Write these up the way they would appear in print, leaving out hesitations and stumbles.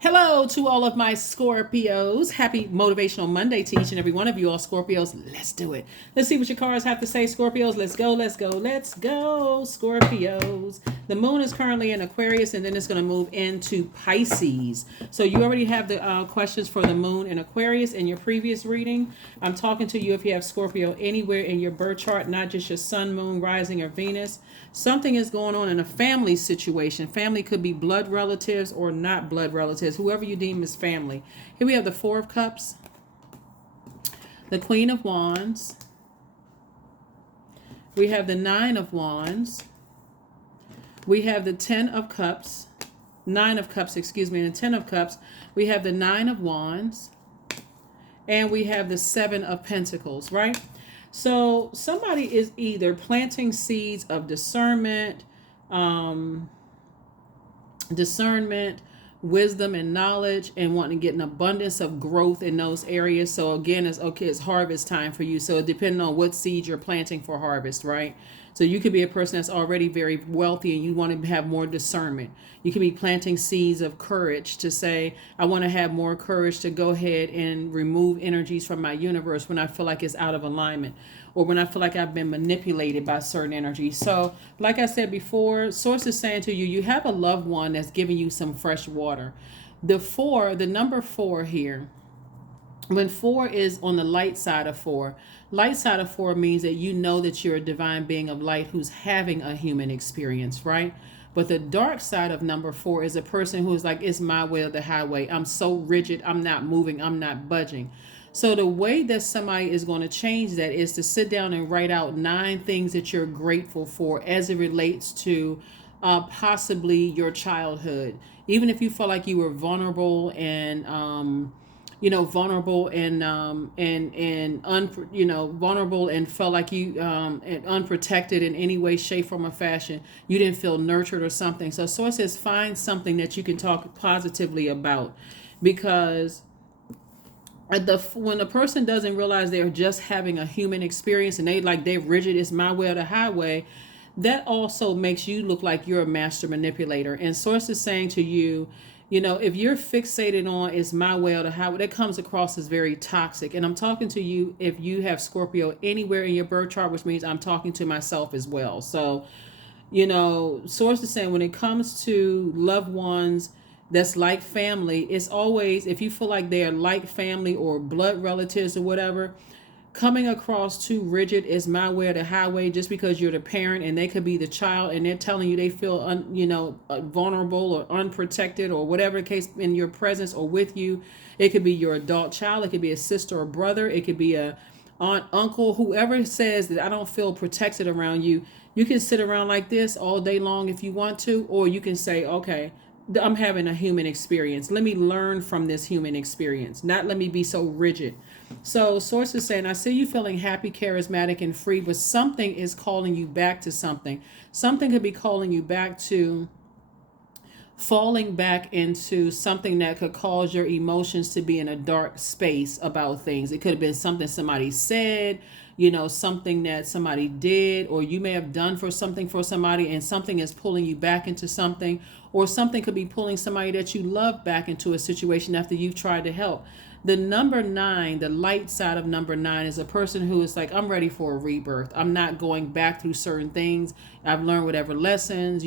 Hello to all of my Scorpios. Happy Motivational Monday to each and every one of you all Scorpios. Let's do it. Let's see what your cards have to say, Scorpios. Let's go, let's go, let's go, Scorpios. The moon is currently in Aquarius and then it's going to move into Pisces. So you already have the questions for the moon in Aquarius in your previous reading. I'm talking to you if you have Scorpio anywhere in your birth chart, not just your sun, moon, rising, or Venus. Something is going on in a family situation. Family could be blood relatives or not blood relatives, whoever you deem as family. Here we have the Four of Cups, the Queen of Wands. We have the Nine of Wands. We have the Ten of Cups, Nine of Cups, excuse me, and the Ten of Cups. We have the Nine of Wands. And we have the Seven of Pentacles, right? So somebody is either planting seeds of discernment, wisdom, and knowledge, and wanting to get an abundance of growth in those areas. So again, it's harvest time for you. So depending on what seed you're planting for harvest, right? So you could be a person that's already very wealthy and you want to have more discernment. You could be planting seeds of courage to say, I want to have more courage to go ahead and remove energies from my universe when I feel like it's out of alignment, or when I feel like I've been manipulated by certain energies. So like I said before, Source is saying to you, you have a loved one that's giving you some fresh water. The number four here, when four is on the light side of four means that you know that you're a divine being of light who's having a human experience, right? But the dark side of number four is a person who's like, it's my way or the highway. I'm so rigid. I'm not moving. I'm not budging. So the way that somebody is going to change that is to sit down and write out 9 things that you're grateful for as it relates to possibly your childhood. Even if you felt like you were vulnerable and vulnerable vulnerable and felt like you and unprotected in any way, shape, form, or fashion. You didn't feel nurtured or something. So Source says find something that you can talk positively about, because when a person doesn't realize they're just having a human experience and they're rigid, it's my way or the highway, that also makes you look like you're a master manipulator. And Source is saying to you, if you're fixated on it's my way or the highway, that comes across as very toxic. And I'm talking to you if you have Scorpio anywhere in your birth chart, which means I'm talking to myself as well. So, Source is saying when it comes to loved ones that's like family, it's always, if you feel like they're like family or blood relatives or whatever, coming across too rigid is my way or the highway, just because you're the parent and they could be the child and they're telling you they feel vulnerable or unprotected or whatever the case in your presence or with you. It could be your adult child, it could be a sister or brother, it could be a aunt, uncle, whoever says that I don't feel protected around you. You can sit around like this all day long if you want to, or you can say, okay, I'm having a human experience. Let me learn from this human experience, not let me be so rigid. So Source is saying, I see you feeling happy, charismatic, and free, but something is calling you back to something. Something could be calling you back to falling back into something that could cause your emotions to be in a dark space about things. It could have been something somebody said, something that somebody did, or you may have done for somebody, and something is pulling you back into something, or something could be pulling somebody that you love back into a situation after you've tried to help. The number 9, the light side of number 9, is a person who is like, I'm ready for a rebirth. I'm not going back through certain things. I've learned whatever lessons,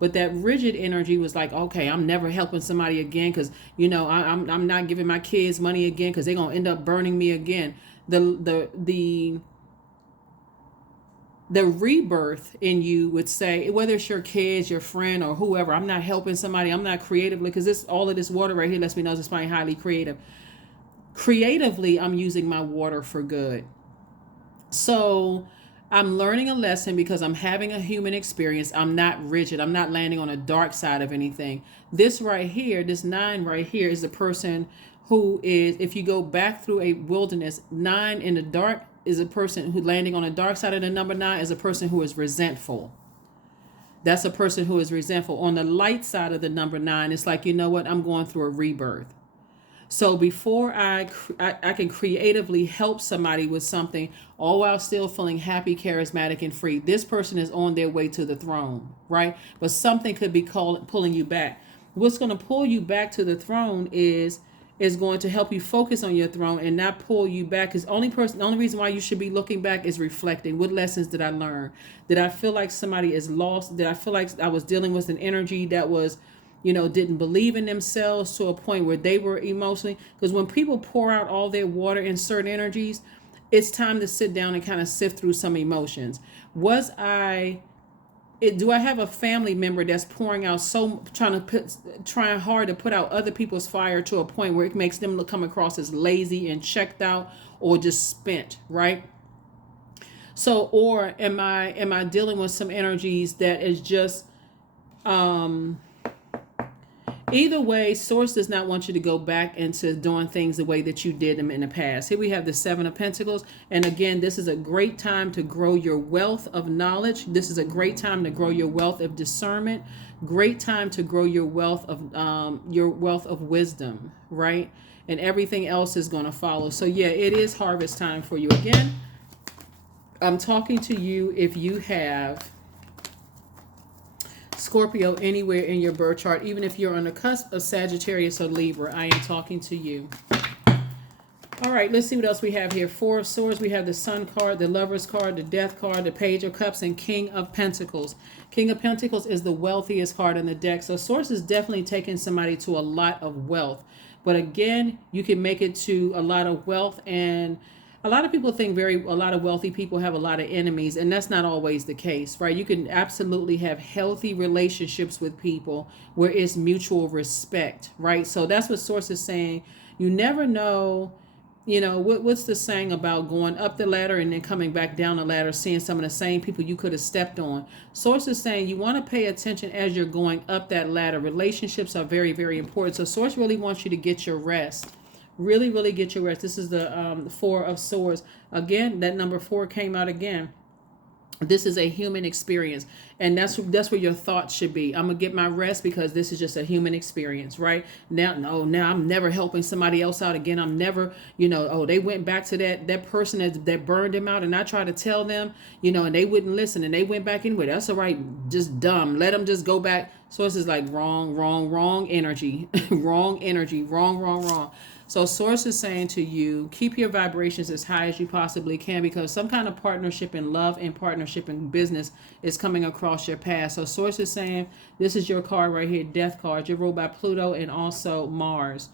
but that rigid energy was like, okay, I'm never helping somebody again because, I'm not giving my kids money again because they're going to end up burning me again. The rebirth in you would say, whether it's your kids, your friend, or whoever, I'm not helping somebody, I'm not creatively, because all of this water right here lets me know this is highly creative. Creatively, I'm using my water for good. So I'm learning a lesson because I'm having a human experience. I'm not rigid. I'm not landing on a dark side of anything. This right here, this 9 right here, is a person who is, if you go back through a wilderness, 9 in the dark is a person who landing on the dark side of the number 9 is a person who is resentful. That's a person who is resentful. On the light side of the number 9, it's like, I'm going through a rebirth. So before I can creatively help somebody with something, all while still feeling happy, charismatic, and free, this person is on their way to the throne, right? But something could be pulling you back. What's going to pull you back to the throne is going to help you focus on your throne and not pull you back. Because the only reason why you should be looking back is reflecting. What lessons did I learn? Did I feel like somebody is lost? Did I feel like I was dealing with an energy that was, didn't believe in themselves to a point where they were emotionally? Because when people pour out all their water in certain energies, it's time to sit down and kind of sift through some emotions. Do I have a family member that's pouring out trying hard to put out other people's fire to a point where it makes them come across as lazy and checked out or just spent, right? So, or am I dealing with some energies that is just either way, Source does not want you to go back into doing things the way that you did them in the past. Here we have the Seven of Pentacles. And again, this is a great time to grow your wealth of knowledge. This is a great time to grow your wealth of discernment. Great time to grow your wealth of wisdom, right? And everything else is going to follow. So yeah, it is harvest time for you. Again, I'm talking to you if you have Scorpio anywhere in your birth chart, even if you're on the cusp of Sagittarius or Libra, I am talking to you. All right, let's see what else we have here. Four of Swords, we have the Sun card, the Lover's card, the Death card, the Page of Cups, and King of Pentacles. King of Pentacles is the wealthiest card in the deck. So Source is definitely taking somebody to a lot of wealth. But again, you can make it to a lot of wealth, and a lot of people think a lot of wealthy people have a lot of enemies, and that's not always the case, right? You can absolutely have healthy relationships with people where it's mutual respect, right? So that's what Source is saying. You never know, what's the saying about going up the ladder and then coming back down the ladder, seeing some of the same people you could have stepped on. Source is saying you want to pay attention as you're going up that ladder. Relationships are very, very important. So Source really wants you to get your rest. Really, really get your rest. This is the Four of Swords. Again, that number 4 came out again. This is a human experience, and that's where your thoughts should be. I'm gonna get my rest because this is just a human experience, right? Now I'm never helping somebody else out again. I'm never, they went back to that person that burned them out, and I tried to tell them, and they wouldn't listen, and they went back anyway. That's all right, just dumb. Let them just go back. So it's like wrong energy, wrong energy, wrong. So Source is saying to you, keep your vibrations as high as you possibly can, because some kind of partnership in love and partnership in business is coming across your path. So Source is saying, this is your card right here, Death card. You're ruled by Pluto and also Mars.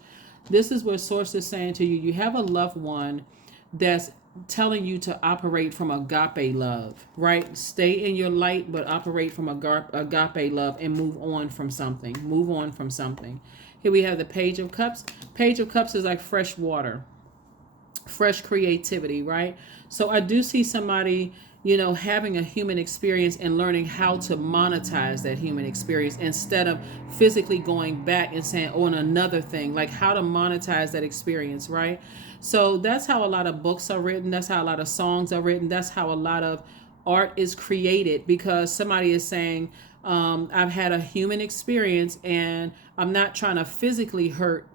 This is what Source is saying to you. You have a loved one that's telling you to operate from agape love, right? Stay in your light, but operate from agape love and move on from something. Move on from something. Here we have the Page of Cups. Page of Cups is like fresh water, fresh creativity, right? So I do see somebody, having a human experience and learning how to monetize that human experience instead of physically going back and saying, oh, and another thing, like how to monetize that experience, right? So that's how a lot of books are written. That's how a lot of songs are written. That's how a lot of art is created, because somebody is saying, I've had a human experience and I'm not trying to physically hurt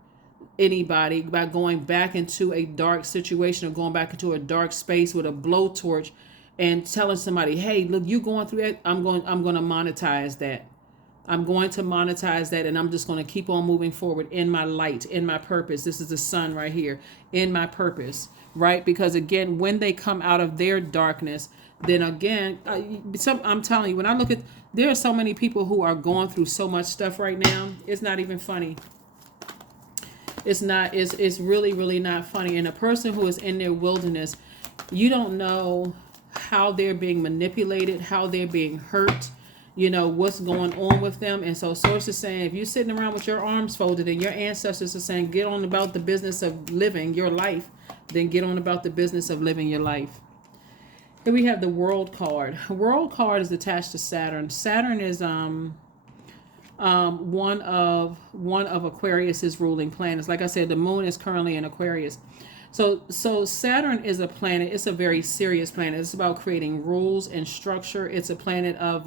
anybody by going back into a dark situation or going back into a dark space with a blowtorch and telling somebody, hey, look, you going through that. I'm going to monetize that. I'm going to monetize that, and I'm just going to keep on moving forward in my light, in my purpose. This is the sun right here, in my purpose, right? Because again, when they come out of their darkness, then again, I'm telling you, when I look at, there are so many people who are going through so much stuff right now. It's not even funny. It's really, really not funny. And a person who is in their wilderness, you don't know how they're being manipulated, how they're being hurt, what's going on with them. And so Source is saying, if you're sitting around with your arms folded and your ancestors are saying, get on about the business of living your life, then get on about the business of living your life. Here we have the World card. World card is attached to Saturn. Saturn is one of Aquarius's ruling planets. Like I said, the moon is currently in Aquarius. So Saturn is a planet. It's a very serious planet. It's about creating rules and structure. It's a planet of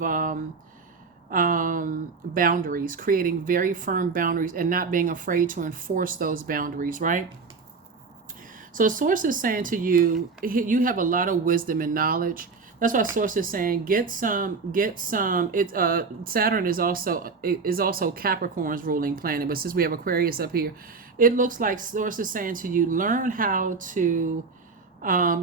boundaries, creating very firm boundaries and not being afraid to enforce those boundaries, right? So Source is saying to you, you have a lot of wisdom and knowledge. That's why source is saying get some. It Saturn is also Capricorn's ruling planet, but since we have Aquarius up here, it looks like source is saying to you, learn how to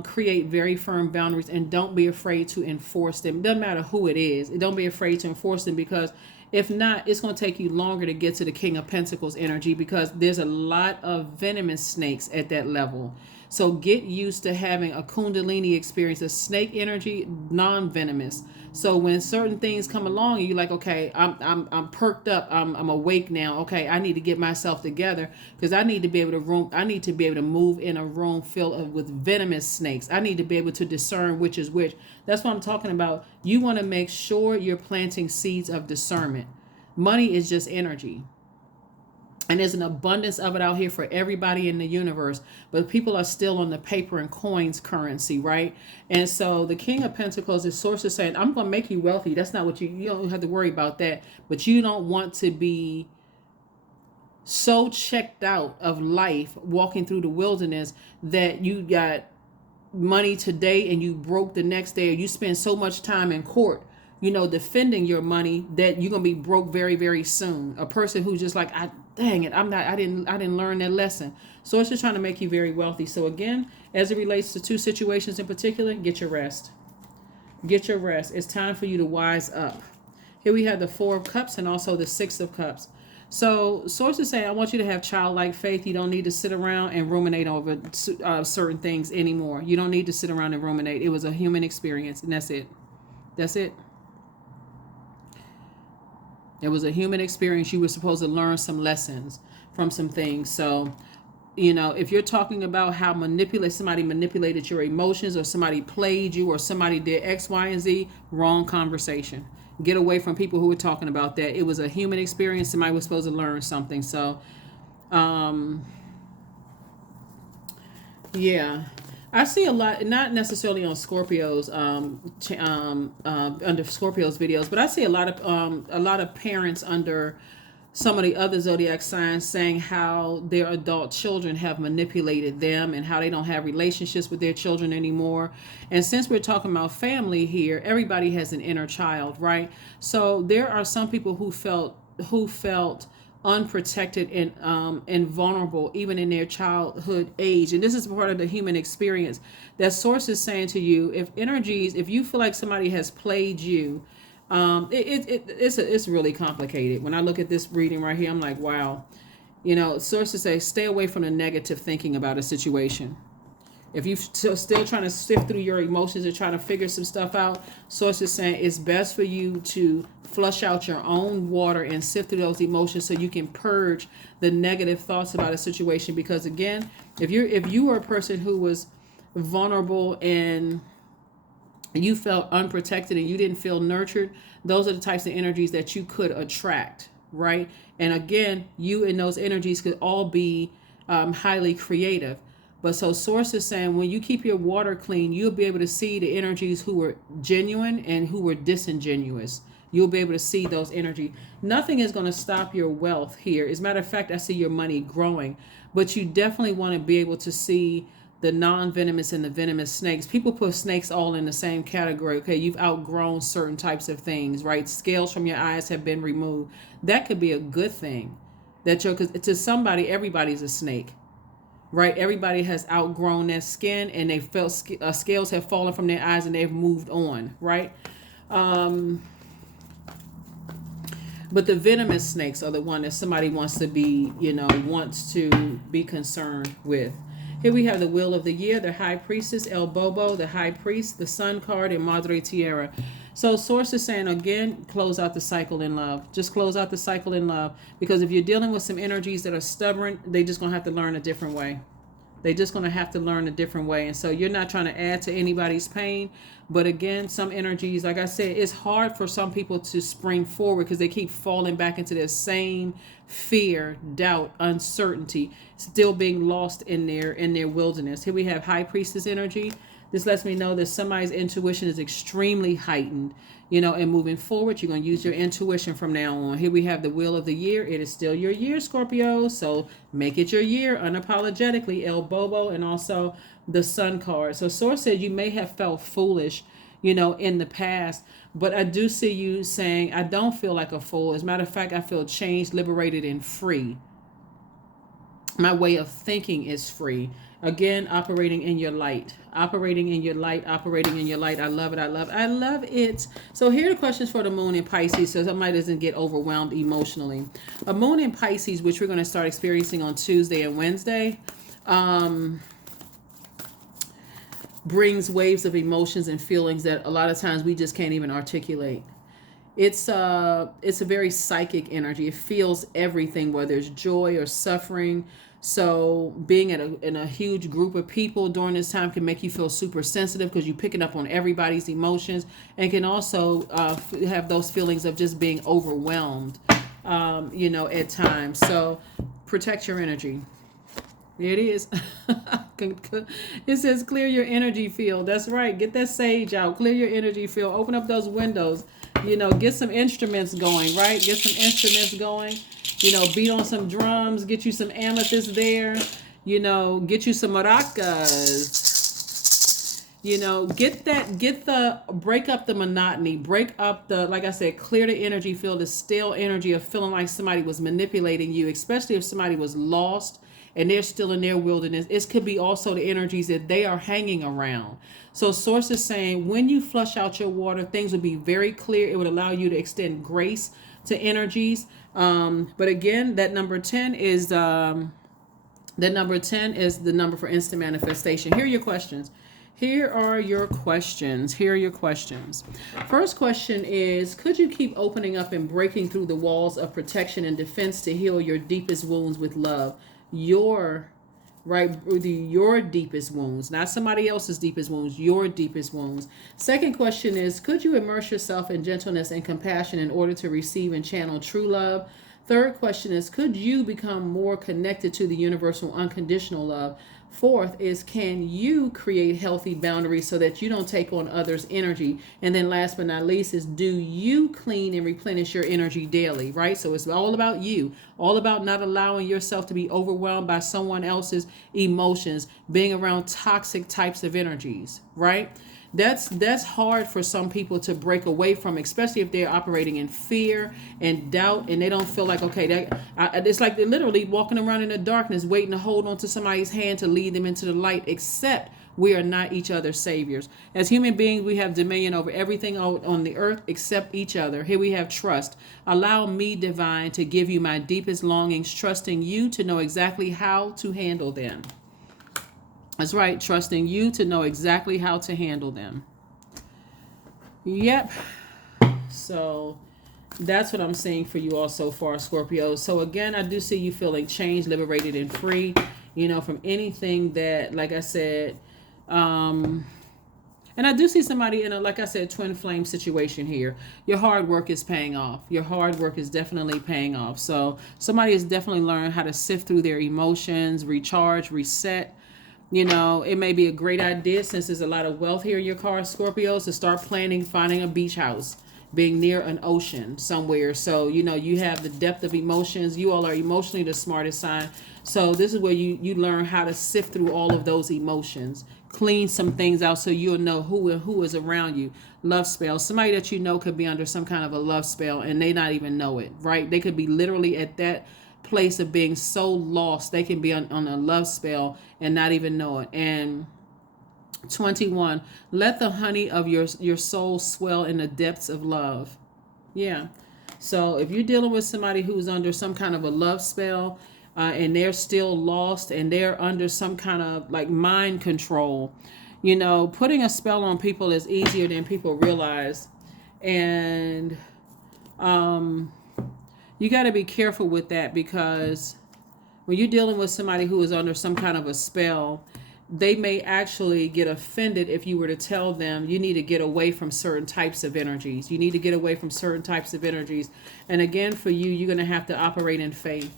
create very firm boundaries and don't be afraid to enforce them. It doesn't matter who it is. Don't be afraid to enforce them, because if not, it's going to take you longer to get to the King of Pentacles energy, because there's a lot of venomous snakes at that level. So get used to having a Kundalini experience, a snake energy, non-venomous. So when certain things come along, you're like, okay, I'm perked up, I'm awake now. Okay, I need to get myself together, because I need to be able to move in a room filled with venomous snakes. I need to be able to discern which is which. That's what I'm talking about. You want to make sure you're planting seeds of discernment. Money is just energy. And there's an abundance of it out here for everybody in the universe. But people are still on the paper and coins currency, right? And so the King of Pentacles is source is saying, I'm going to make you wealthy. That's not what you don't have to worry about that. But you don't want to be so checked out of life walking through the wilderness that you got money today and you broke the next day, or you spend so much time in court, defending your money, that you're gonna be broke very, very soon. A person who's just like, dang it, I didn't learn that lesson. So it's just trying to make you very wealthy. So again, as it relates to two situations in particular, get your rest. Get your rest. It's time for you to wise up. Here we have the Four of Cups and also the Six of Cups. So sources say, I want you to have childlike faith. You don't need to sit around and ruminate over certain things anymore. You don't need to sit around and ruminate. It was a human experience, and that's it. That's it. It was a human experience. You were supposed to learn some lessons from some things. So, if you're talking about how somebody manipulated your emotions, or somebody played you, or somebody did X, Y, and Z, wrong conversation. Get away from people who were talking about that. It was a human experience. Somebody was supposed to learn something. So, yeah. I see a lot, not necessarily on Scorpio's under Scorpio's videos, but I see a lot of parents under some of the other zodiac signs saying how their adult children have manipulated them and how they don't have relationships with their children anymore. And since we're talking about family here, everybody has an inner child, right? So there are some people who felt unprotected and vulnerable even in their childhood age. And this is part of the human experience. That source is saying to you, if you feel like somebody has played you, it's really complicated. When I look at this reading right here, I'm like, wow. Sources say, stay away from the negative thinking about a situation. If you're still trying to sift through your emotions and trying to figure some stuff out, sources saying it's best for you to flush out your own water and sift through those emotions so you can purge the negative thoughts about a situation. Because again, if you were a person who was vulnerable and you felt unprotected and you didn't feel nurtured, those are the types of energies that you could attract, right? And again, you and those energies could all be highly creative. But so source is saying, when you keep your water clean, you'll be able to see the energies who were genuine and who were disingenuous. You'll be able to see those energies. Nothing is going to stop your wealth here. As a matter of fact, I see your money growing. But you definitely want to be able to see the non-venomous and the venomous snakes. People put snakes all in the same category. Okay, you've outgrown certain types of things, right? Scales from your eyes have been removed. That could be a good thing. Because to somebody, everybody's a snake. Right, everybody has outgrown their skin, and they felt scales have fallen from their eyes, and they've moved on. Right, but the venomous snakes are the one that somebody wants to be concerned with. Here we have the Wheel of the Year, the High Priestess, El Bobo, the High Priest, the Sun card, and Madre Tierra. So source is saying, again, close out the cycle in love. Just close out the cycle in love. Because if you're dealing with some energies that are stubborn, they're just going to have to learn a different way. They're just going to have to learn a different way. And so you're not trying to add to anybody's pain. But again, some energies, like I said, it's hard for some people to spring forward because they keep falling back into their same fear, doubt, uncertainty, still being lost in their wilderness. Here we have High Priestess energy. This lets me know that somebody's intuition is extremely heightened, and moving forward, you're going to use your intuition from now on. Here we have the Wheel of the Year. It is still your year, Scorpio. So make it your year unapologetically, El Bobo, and also the Sun card. So source said you may have felt foolish, in the past. But I do see you saying, I don't feel like a fool. As a matter of fact, I feel changed, liberated, and free. My way of thinking is free. Again, operating in your light, operating in your light, operating in your light. I love it. I love it. So here are the questions for the moon in Pisces, so somebody doesn't get overwhelmed emotionally. A moon in Pisces, which we're going to start experiencing on Tuesday and Wednesday, brings waves of emotions and feelings that a lot of times we just can't even articulate. It's a very psychic energy. It feels everything, whether it's joy or suffering. So being in a huge group of people during this time can make you feel super sensitive because you're picking up on everybody's emotions, and can also have those feelings of just being overwhelmed, at times. So protect your energy. There it is. It says clear your energy field. That's right. Get that sage out. Clear your energy field. Open up those windows. Get some instruments going, right? Get some instruments going. Beat on some drums. Get you some amethyst there. Get you some maracas. Break up the monotony. Break up like I said, clear the energy field, the stale energy of feeling like somebody was manipulating you, especially if somebody was lost and they're still in their wilderness. It could be also the energies that they are hanging around. So source is saying when you flush out your water, things will be very clear. It would allow you to extend grace to energies. But again, that number 10 is the number for instant manifestation. Here are your questions. First question is, could you keep opening up and breaking through the walls of protection and defense to heal your deepest wounds with love? Your deepest wounds, not somebody else's deepest wounds, your deepest wounds. Second question is, could you immerse yourself in gentleness and compassion in order to receive and channel true love? Third question is, could you become more connected to the universal unconditional love? Fourth is, can you create healthy boundaries so that you don't take on others' energy? And then last but not least is, do you clean and replenish your energy daily, right? So it's all about you, all about not allowing yourself to be overwhelmed by someone else's emotions, being around toxic types of energies, right? That's hard for some people to break away from, especially if they're operating in fear and doubt, and they don't feel like, okay, it's like they're literally walking around in the darkness waiting to hold on to somebody's hand to lead them into the light, except we are not each other's saviors. As human beings, we have dominion over everything on the earth except each other. Here we have trust. Allow me, divine, to give you my deepest longings, trusting you to know exactly how to handle them. That's right, trusting you to know exactly how to handle them. Yep. So that's what I'm saying for you all so far, Scorpio. So again, I do see you feeling changed, liberated, and free, from anything that, like I said, and I do see somebody in a, like I said, twin flame situation here. Your hard work is paying off. Your hard work is definitely paying off. So somebody has definitely learned how to sift through their emotions, recharge, reset. It may be a great idea, since there's a lot of wealth here in your car, Scorpios, to start planning, finding a beach house, being near an ocean somewhere. So, you have the depth of emotions. You all are emotionally the smartest sign. So this is where you learn how to sift through all of those emotions, clean some things out so you'll know who is around you. Love spell. Somebody that could be under some kind of a love spell and they not even know it, right? They could be literally at that place of being so lost. They can be on a love spell and not even know it. And 21, let the honey of your soul swell in the depths of love. Yeah. So if you're dealing with somebody who's under some kind of a love spell, and they're still lost and they're under some kind of like mind control, putting a spell on people is easier than people realize. And you got to be careful with that, because when you're dealing with somebody who is under some kind of a spell, they may actually get offended if you were to tell them you need to get away from certain types of energies. You need to get away from certain types of energies. And again, for you, you're going to have to operate in faith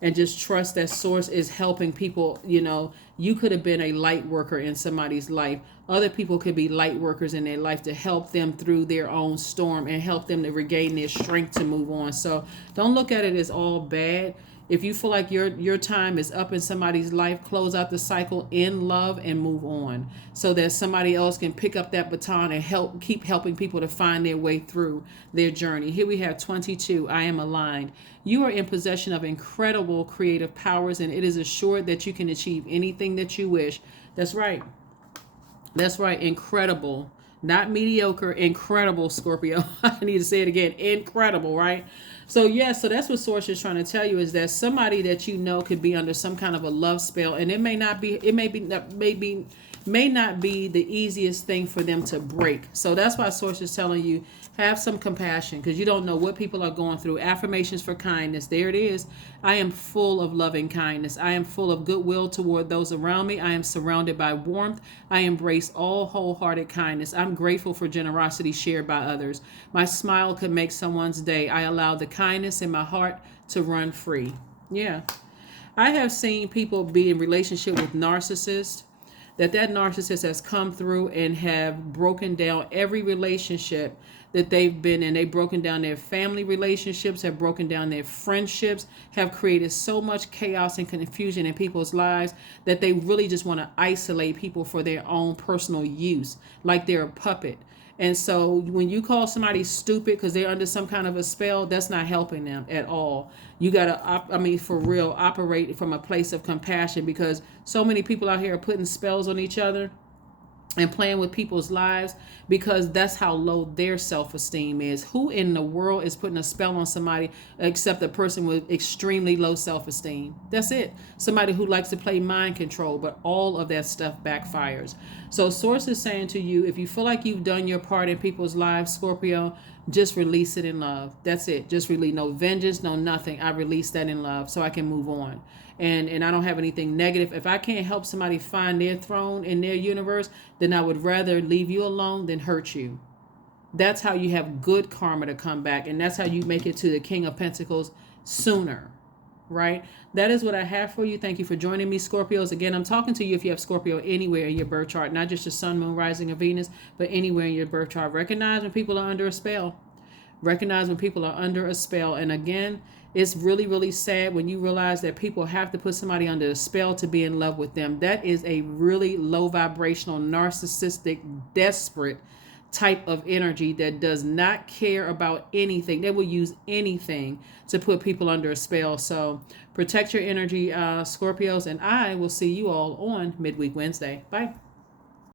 and just trust that source is helping people. You could have been a light worker in somebody's life. Other people could be light workers in their life to help them through their own storm and help them to regain their strength to move on. So don't look at it as all bad. If you feel like your time is up in somebody's life, close out the cycle in love and move on, so that somebody else can pick up that baton and keep helping people to find their way through their journey. Here we have 22. I am aligned. You are in possession of incredible creative powers, and it is assured that you can achieve anything that you wish. That's right. That's right. Incredible. Not mediocre, incredible, Scorpio. I need to say it again. Incredible, right? So yeah, so that's what Source is trying to tell you, is that somebody that you know could be under some kind of a love spell, and it may not be, may not be the easiest thing for them to break. So that's why Source is telling you, have some compassion, because you don't know what people are going through. Affirmations for kindness. There it is. I am full of loving kindness. I am full of goodwill toward those around me. I am surrounded by warmth. I embrace all wholehearted kindness. I'm grateful for generosity shared by others. My smile could make someone's day. I allow the kindness in my heart to run free. Yeah. I have seen people be in relationship with narcissists, that narcissist has come through and have broken down every relationship that they've been in. They've broken down their family relationships, have broken down their friendships, have created so much chaos and confusion in people's lives that they really just want to isolate people for their own personal use, like they're a puppet. And so when you call somebody stupid because they're under some kind of a spell, that's not helping them at all. You got to, for real, operate from a place of compassion, because so many people out here are putting spells on each other and playing with people's lives, because that's how low their self-esteem is. Who in the world is putting a spell on somebody except a person with extremely low self-esteem? That's it. Somebody who likes to play mind control, but all of that stuff backfires. So Source is saying to you, if you feel like you've done your part in people's lives, Scorpio, just release it in love. That's it. Just release. No vengeance, no nothing. I release that in love so I can move on. And I don't have anything negative. If I can't help somebody find their throne in their universe, then I would rather leave you alone than hurt you. That's how you have good karma to come back. And that's how you make it to the King of Pentacles sooner. Right? That is what I have for you. Thank you for joining me, Scorpios. Again, I'm talking to you if you have Scorpio anywhere in your birth chart, not just your sun, moon, rising, or Venus, but anywhere in your birth chart. Recognize when people are under a spell. Recognize when people are under a spell. And again, it's really, really sad when you realize that people have to put somebody under a spell to be in love with them. That is a really low vibrational, narcissistic, desperate type of energy that does not care about anything. They will use anything to put people under a spell. So protect your energy, Scorpios, and I will see you all on Midweek Wednesday. Bye.